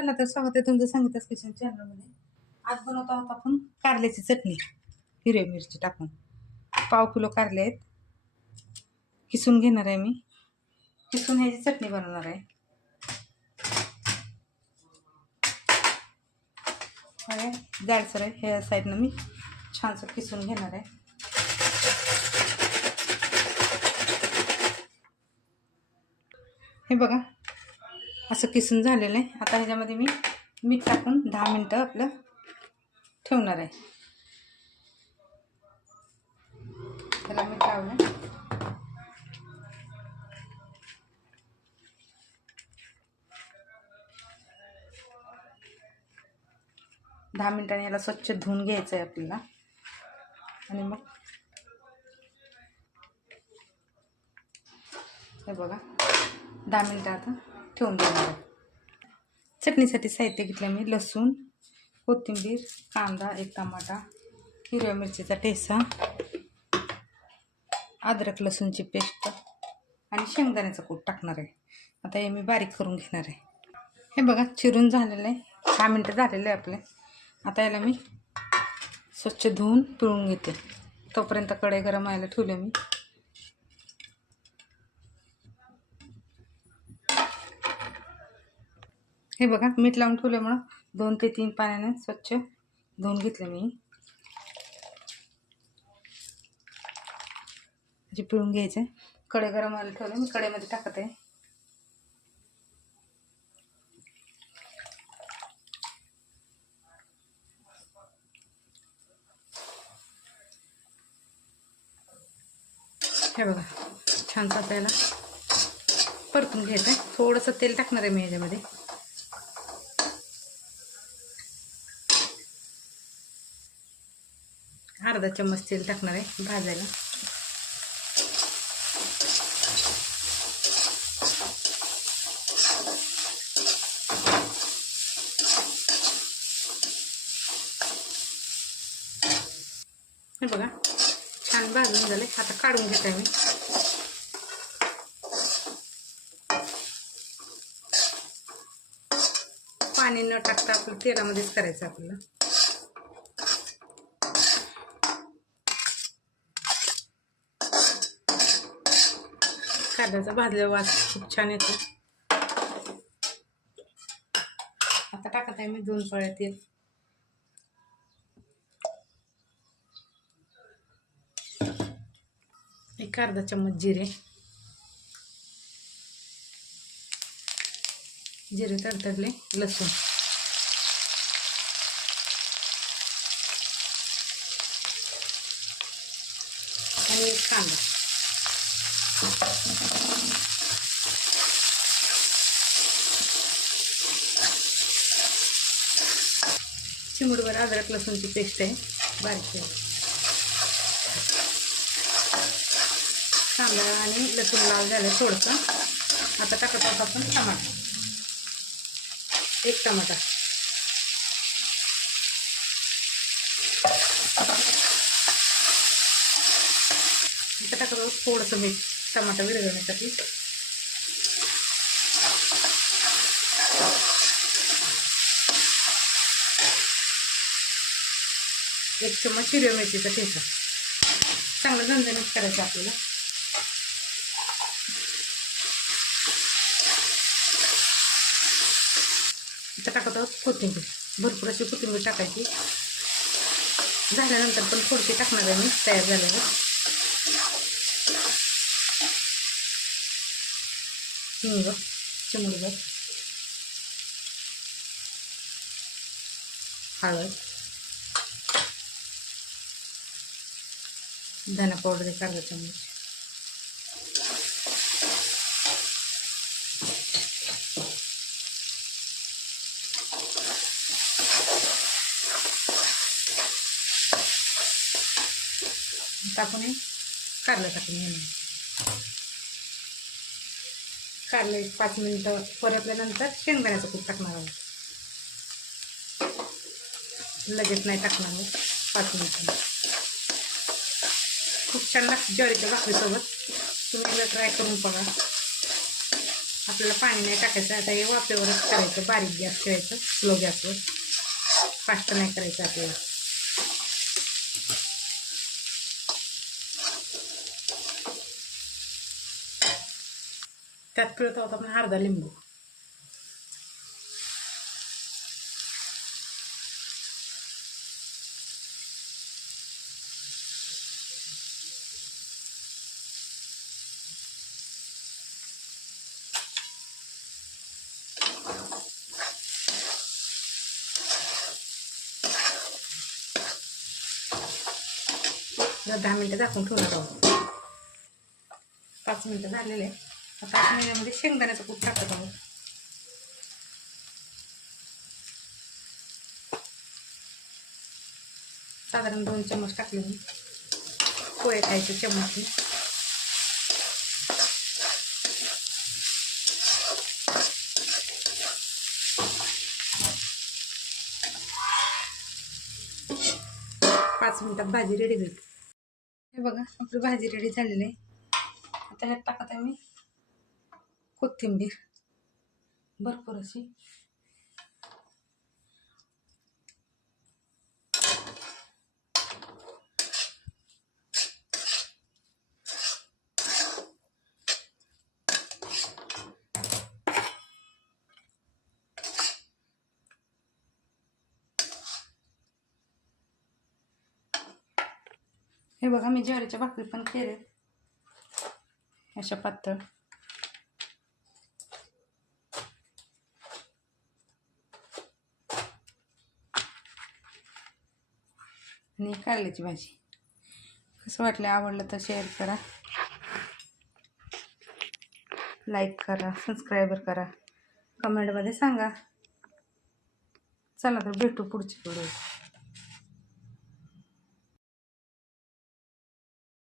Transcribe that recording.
चला तर स्वागत आहे तुमचं संगीताच किचन चॅनलमध्ये आज बनवत आहोत आपण कारल्याची चटणी हिरवी मिरची टाकून. पाव किलो कारले आहेत. किसून घेणार आहे मी. किसून ह्याची चटणी बनवणार आहे. जायचं आहे ह्या साईडनं मी छानसं किसून घेणार आहे. हे बघा असं किसून झालेलं आहे. आता ह्याच्यामध्ये मी मीठ टाकून दहा मिनटं आपलं ठेवणार आहे. त्याला मीठ लावलं दहा मिनटाने याला स्वच्छ धुवून घ्यायचं आहे आपल्याला. आणि मग हे बघा. दहा मिनटं आता. ठेवून देणार आहे. चटणीसाठी साहित्य घेतलं मी लसूण कोथिंबीर कांदा एक टमाटा हिरव्या मिरचीचा ठेसा अद्रक लसूणची पेस्ट आणि शेंगदाण्याचं कूट टाकणार आहे. आता हे मी बारीक करून घेणार आहे. हे बघा चिरून झालेलं आहे. दहा मिनटं झालेलं आहे आपले. आता याला मी स्वच्छ धुवून पिळून घेते. तोपर्यंत कढई गरम व्हायला ठेवले मी. हे बघा मीठ लावून ठेवल्यामुळं दोन ते तीन पाण्याने स्वच्छ धुवून घेतलं मी. जे पिळून घ्यायचं आहे गरम व्हायला ठेवलं मी कडेमध्ये टाकत. आहे हे बघा छान याला परतून घ्यायचं आहे थोडंसं तेल टाकणार आहे मी याच्यामध्ये. अर्धा चम्मच तेल टाकणार आहे भाजायला. हे बघा छान भाजून झाले आता काढून घेत आहे मी. पाणी न टाकता आपलं तेलामध्येच करायचं आपल्याला. कांद्याचा भाजलेला वास खूप छान येतो. आता टाकत आहे मी दोन पळ्या तेल. एक अर्धा चम्मच जिरे. जिरे तडतडले लसूण. आणि एक कांदा. चिमुडवर अद्रक लसूणची पेस्ट आहे. बारीक आहे. कांदा आणि लसूण लाल झालं थोडंसं. आता टाकत आहोत आपण टमाटा एक टमाटा आता टाकत आहोत थोडंसं मीठ. टमाटा विरघळण्यासाठी एक चम्मच हिरव्या मिरचीचा ठेचा. चांगलं झणझणीत करायचं आपल्याला. आता टाकत आहोत कोथिंबीर. भरपूर अशी कोथिंबीर टाकायची. झाल्यानंतर पण थोडीशी टाकणार आहे मी. तयार झाल्यावर. हिंग चिमुडभर हळद धना पावडर एक अर्धा चमच टाकून कारलं टाकून घेणार कारलं एक पाच मिनटं परतल्यानंतर शेंगदाण्याचं कूट टाकणार आहोत लगेच नाही टाकणार आहोत पाच मिनटं. खूप छान लागते ज्वारीच्या भाकरीसोबत. तुम्ही एकदा ट्राय करून बघा. आपल्याला पाणी नाही टाकायचं आता हे वाफेवरच करायचं बारीक गॅस ठेवायचं स्लो गॅसवर. फास्ट नाही करायचं आपल्याला. त्यात पिळत आहोत आपण अर्धा लिंबू जर दहा मिनटं झाकून ठेवणार आहोत पाच मिनटं झालेले आहे. आता आपण यामध्ये शेंगदाण्याचं कूट टाकत आहोत साधारण दोन चम्मच टाकले मी. पोहे खायचे चम्मच पाच मिनिटात भाजी रेडी होईल हे बघा आपली भाजी रेडी झालेली आहे. आता ह्यात टाकत आहे मी कोथिंबीर भरपूर अशी हे बघा मी ज्वारीच्या भाकरी पण केले अशा पातळ आणि कारल्याची भाजी. कसं वाटलं आवडलं तर शेअर करा. लाईक करा सबस्क्राईबर करा. कमेंटमध्ये सांगा. चला तर भेटू पुढच्या व्हिडिओ